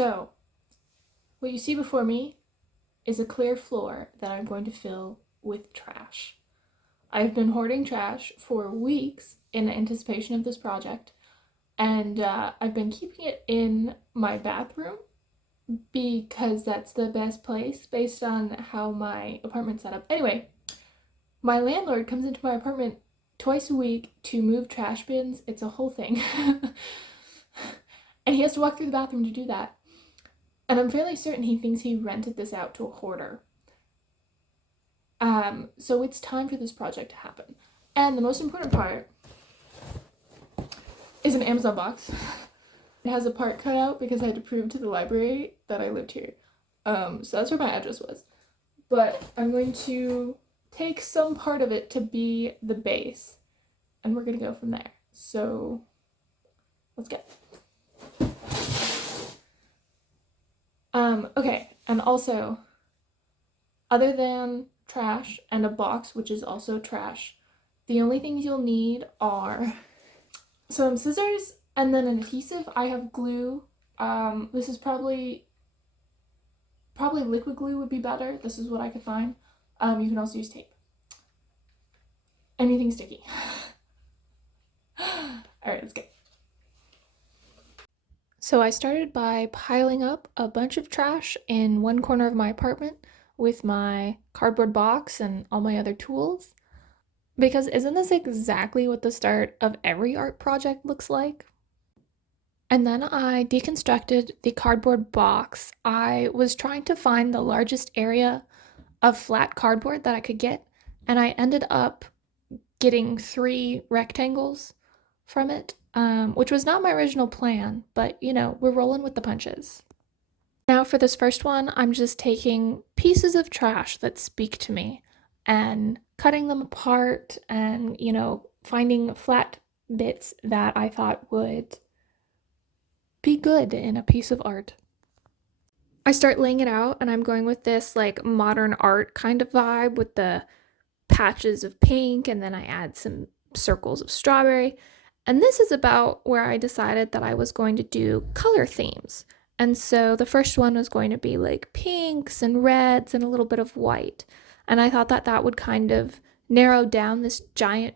So, what you see before me is a clear floor that I'm going to fill with trash. I've been hoarding trash for weeks in anticipation of this project, and I've been keeping it in my bathroom because that's the best place based on how my apartment's set up. Anyway, my landlord comes into my apartment twice a week to move trash bins. It's a whole thing. And he has to walk through the bathroom to do that. And I'm fairly certain he thinks he rented this out to a hoarder. So it's time for this project to happen. And the most important part is an Amazon box. It has a part cut out because I had to prove to the library that I lived here. So that's where my address was. But I'm going to take some part of it to be the base, and we're gonna go from there. So let's go. Okay, and also, other than trash and a box, which is also trash, the only things you'll need are some scissors and then an adhesive. I have glue. This is probably liquid glue would be better. This is what I could find. You can also use tape. Anything sticky. Alright, let's go. So I started by piling up a bunch of trash in one corner of my apartment with my cardboard box and all my other tools. Because isn't this exactly what the start of every art project looks like? And then I deconstructed the cardboard box. I was trying to find the largest area of flat cardboard that I could get, and I ended up getting 3 rectangles from it, which was not my original plan, but we're rolling with the punches. Now, for this first one, I'm just taking pieces of trash that speak to me and cutting them apart and, finding flat bits that I thought would be good in a piece of art. I start laying it out, and I'm going with this like modern art kind of vibe with the patches of pink, and then I add some circles of strawberry. And this is about where I decided that I was going to do color themes. And so the first one was going to be like pinks and reds and a little bit of white. And I thought that that would kind of narrow down this giant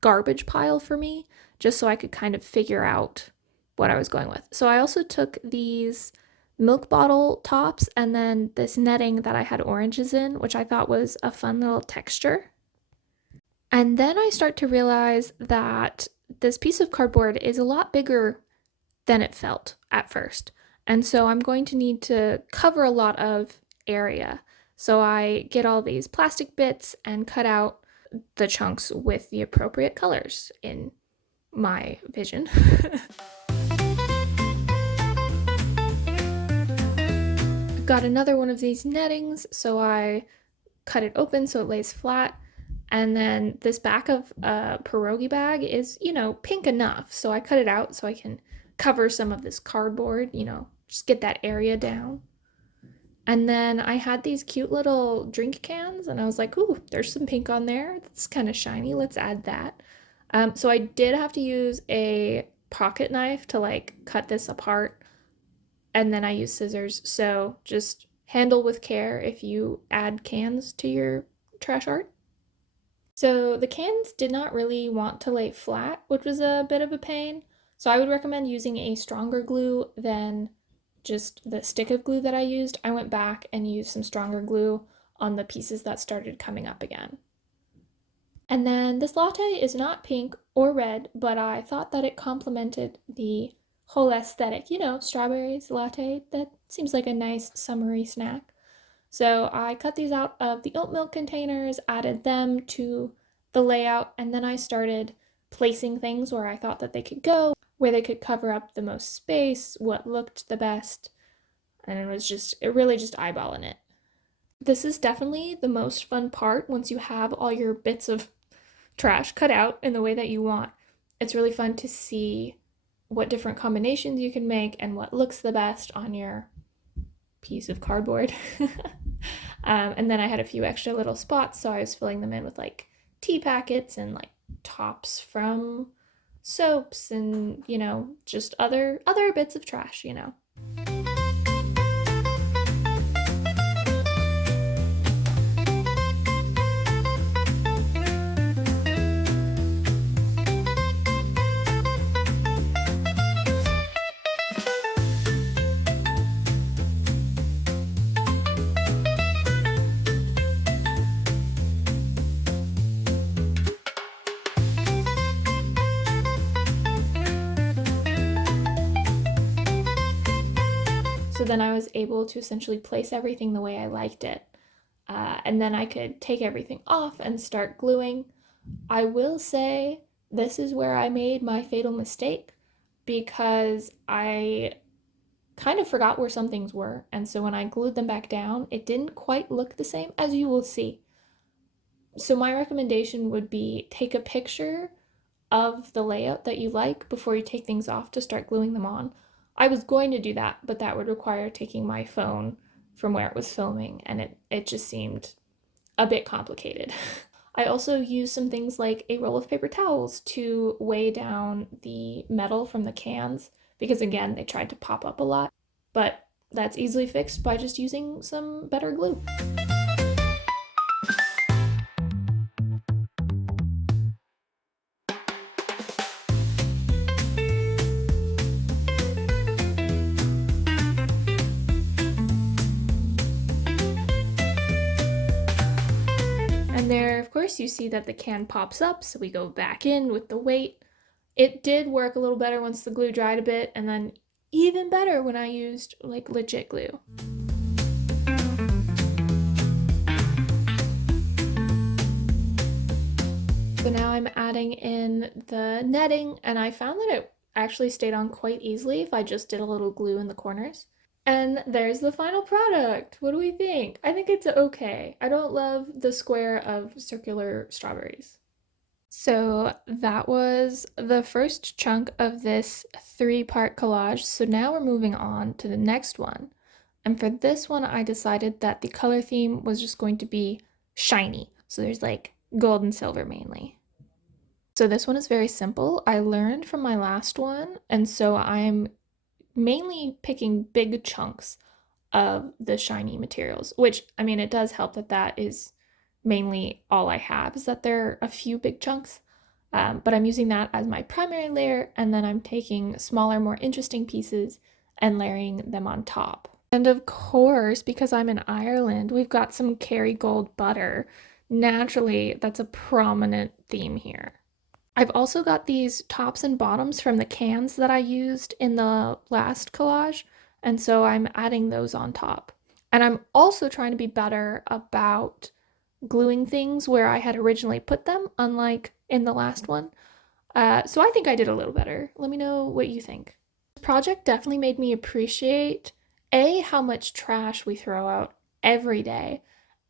garbage pile for me, just so I could kind of figure out what I was going with. So I also took these milk bottle tops and then this netting that I had oranges in, which I thought was a fun little texture. And then I start to realize that this piece of cardboard is a lot bigger than it felt at first. And so I'm going to need to cover a lot of area. So I get all these plastic bits and cut out the chunks with the appropriate colors in my vision. I've got another one of these nettings, so I cut it open so it lays flat. And then this back of a pierogi bag is, pink enough. So I cut it out so I can cover some of this cardboard, just get that area down. And then I had these cute little drink cans, and I was like, ooh, there's some pink on there. That's kind of shiny. Let's add that. So I did have to use a pocket knife to like cut this apart, and then I used scissors. So just handle with care if you add cans to your trash art. So the cans did not really want to lay flat, which was a bit of a pain. So I would recommend using a stronger glue than just the stick of glue that I used. I went back and used some stronger glue on the pieces that started coming up again. And then this latte is not pink or red, but I thought that it complemented the whole aesthetic. Strawberries, latte, that seems like a nice summery snack. So I cut these out of the oat milk containers, added them to the layout, and then I started placing things where I thought that they could go, where they could cover up the most space, what looked the best, and it really just eyeballing it. This is definitely the most fun part once you have all your bits of trash cut out in the way that you want. It's really fun to see what different combinations you can make and what looks the best on your piece of cardboard. And then I had a few extra little spots, so I was filling them in with like tea packets and like tops from soaps and just other bits of trash. So then I was able to essentially place everything the way I liked it. And then I could take everything off and start gluing. I will say this is where I made my fatal mistake because I kind of forgot where some things were. And so when I glued them back down, it didn't quite look the same, as you will see. So my recommendation would be take a picture of the layout that you like before you take things off to start gluing them on. I was going to do that, but that would require taking my phone from where it was filming, and it just seemed a bit complicated. I also used some things like a roll of paper towels to weigh down the metal from the cans because, again, they tried to pop up a lot, but that's easily fixed by just using some better glue. And there, of course, you see that the can pops up, so we go back in with the weight. It did work a little better once the glue dried a bit, and then even better when I used like legit glue. So now I'm adding in the netting, and I found that it actually stayed on quite easily if I just did a little glue in the corners. And there's the final product. What do we think? I think it's okay. I don't love the square of circular strawberries. So that was the first chunk of this 3-part collage. So now we're moving on to the next one. And for this one, I decided that the color theme was just going to be shiny. So there's like gold and silver mainly. So this one is very simple. I learned from my last one, and so I'm mainly picking big chunks of the shiny materials, which, I mean, it does help that that is mainly all I have, is that there are a few big chunks. But I'm using that as my primary layer, and then I'm taking smaller, more interesting pieces and layering them on top. And of course, because I'm in Ireland, we've got some Kerrygold butter. Naturally, that's a prominent theme here. I've also got these tops and bottoms from the cans that I used in the last collage, and so I'm adding those on top. And I'm also trying to be better about gluing things where I had originally put them, unlike in the last one. So I think I did a little better. Let me know what you think. This project definitely made me appreciate A, how much trash we throw out every day,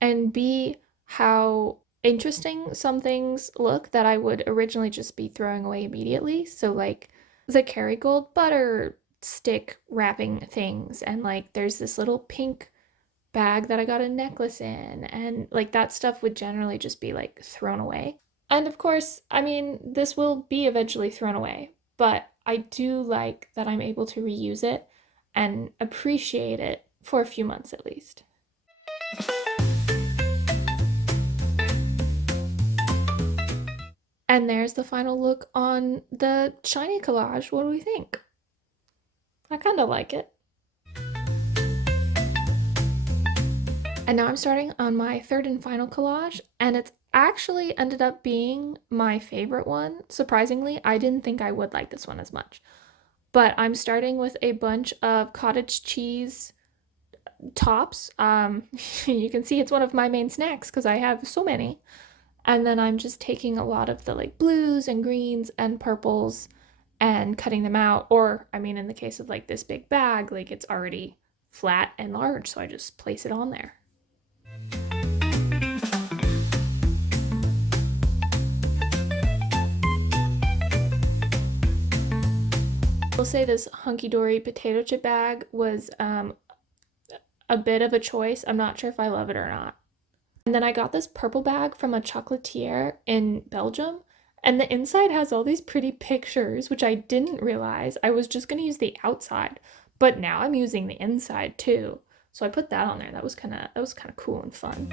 and B, how interesting some things look that I would originally just be throwing away immediately. So like the Kerrygold butter stick wrapping things, and like there's this little pink bag that I got a necklace in, and like that stuff would generally just be like thrown away. And of course, I mean, this will be eventually thrown away, but I do like that I'm able to reuse it and appreciate it for a few months at least. And there's the final look on the shiny collage. What do we think? I kind of like it. And now I'm starting on my third and final collage, and it's actually ended up being my favorite one. Surprisingly, I didn't think I would like this one as much. But I'm starting with a bunch of cottage cheese tops. You can see it's one of my main snacks because I have so many. And then I'm just taking a lot of the like blues and greens and purples and cutting them out. Or, I mean, in the case of like this big bag, like it's already flat and large, so I just place it on there. I will say this Hunky Dory potato chip bag was a bit of a choice. I'm not sure if I love it or not. And then I got this purple bag from a chocolatier in Belgium, and the inside has all these pretty pictures, which I didn't realize. I was just gonna use the outside, but now I'm using the inside too. So I put that on there. That was kind of cool and fun.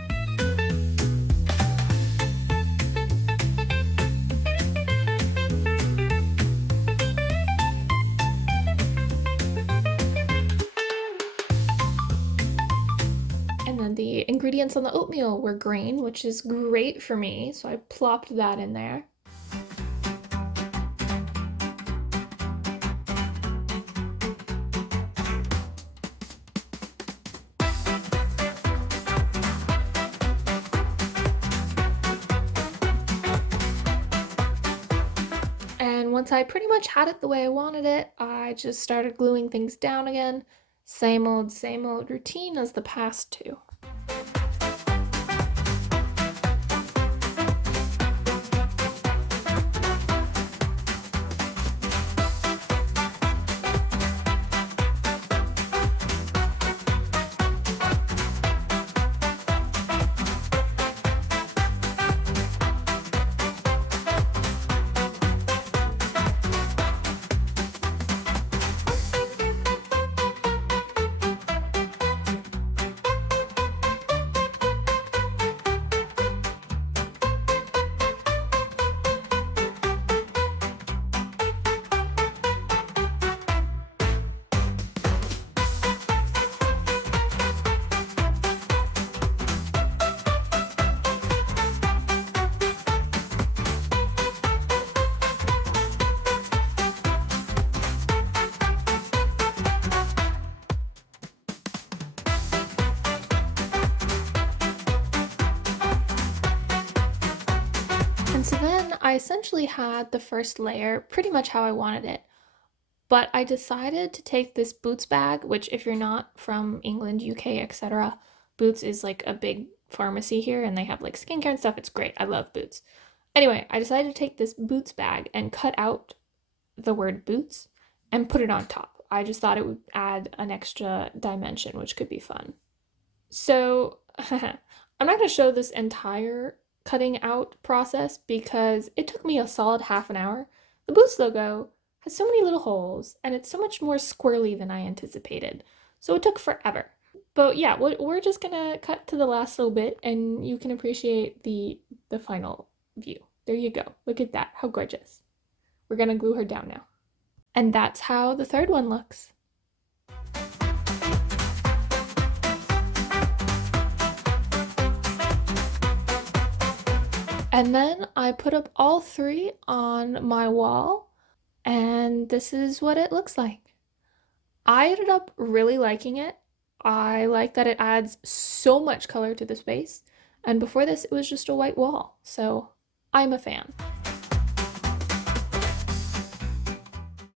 And then the ingredients on the oatmeal were grain, which is great for me, so I plopped that in there. once I pretty much had it the way I wanted it, I just started gluing things down again. Same old routine as the past two. And so then I essentially had the first layer pretty much how I wanted it. But I decided to take this Boots bag, which, if you're not from England, UK, etc., Boots is like a big pharmacy here and they have like skincare and stuff. It's great. I love Boots. Anyway, I decided to take this Boots bag and cut out the word Boots and put it on top. I just thought it would add an extra dimension, which could be fun. So I'm not going to show this entire cutting out process because it took me a solid half an hour. The Boots logo has so many little holes and it's so much more squirrely than I anticipated. So it took forever. But yeah, we're just gonna cut to the last little bit and you can appreciate the final view. There you go. Look at that. How gorgeous. We're gonna glue her down now. And that's how the third one looks. And then I put up all three on my wall, and this is what it looks like. I ended up really liking it. I like that it adds so much color to the space, and before this, it was just a white wall, so I'm a fan.